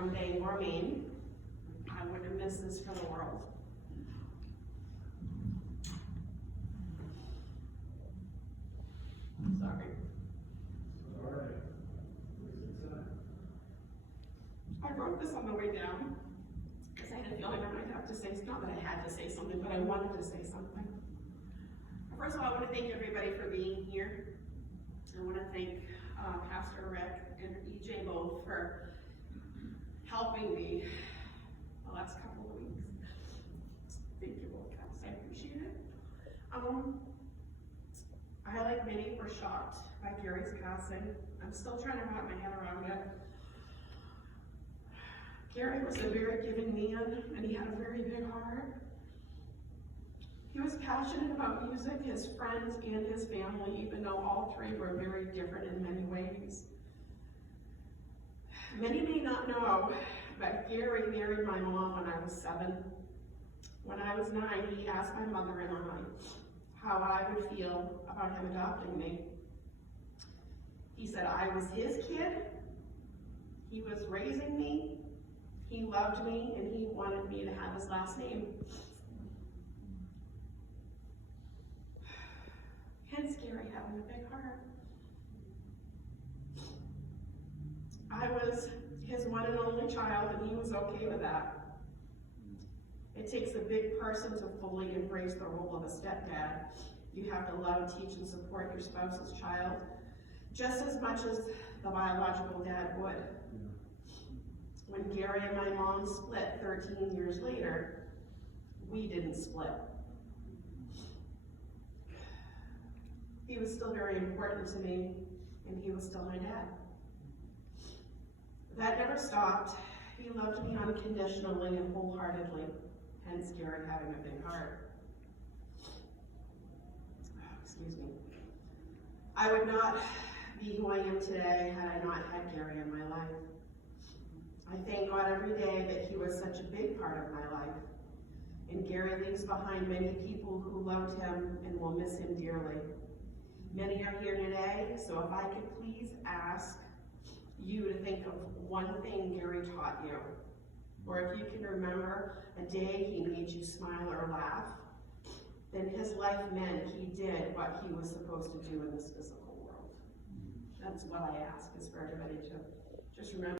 from Bangor, Maine. I wouldn't have missed this for the world. Sorry. I wrote this on the way down because I had a feeling I might have to say, not that I had to say something, but I wanted to say something. First of all, I want to thank everybody for being here. I want to thank Pastor Rick and EJ both for helping me the last couple of weeks. Thank you both, guys. I appreciate it. I, like many, were shocked by Gary's passing. I'm still trying to wrap my head around it. Gary was a very giving man, and he had a very big heart. He was passionate about music, his friends, and his family, even though all three were very different in many ways. Many may not know, but Gary married my mom when I was 7. When I was 9, he asked my mother and I how I would feel about him adopting me. He said I was his kid, he was raising me, he loved me, and he wanted me to have his last name. Hence Gary having a big heart. I was his one and only child, and he was okay with that. It takes a big person to fully embrace the role of a stepdad. You have to love, teach, and support your spouse's child just as much as the biological dad would. When Gary and my mom split 13 years later, we didn't split. He was still very important to me, and he was still my dad. That never stopped. He loved me unconditionally and wholeheartedly, hence Gary having a big heart. Excuse me. I would not be who I am today had I not had Gary in my life. I thank God every day that he was such a big part of my life. And Gary leaves behind many people who loved him and will miss him dearly. Many are here today, so if I could please ask you to think of one thing Gary taught you, or if you can remember a day he made you smile or laugh, then his life meant he did what he was supposed to do in this physical world. That's what I ask, is for everybody to just remember.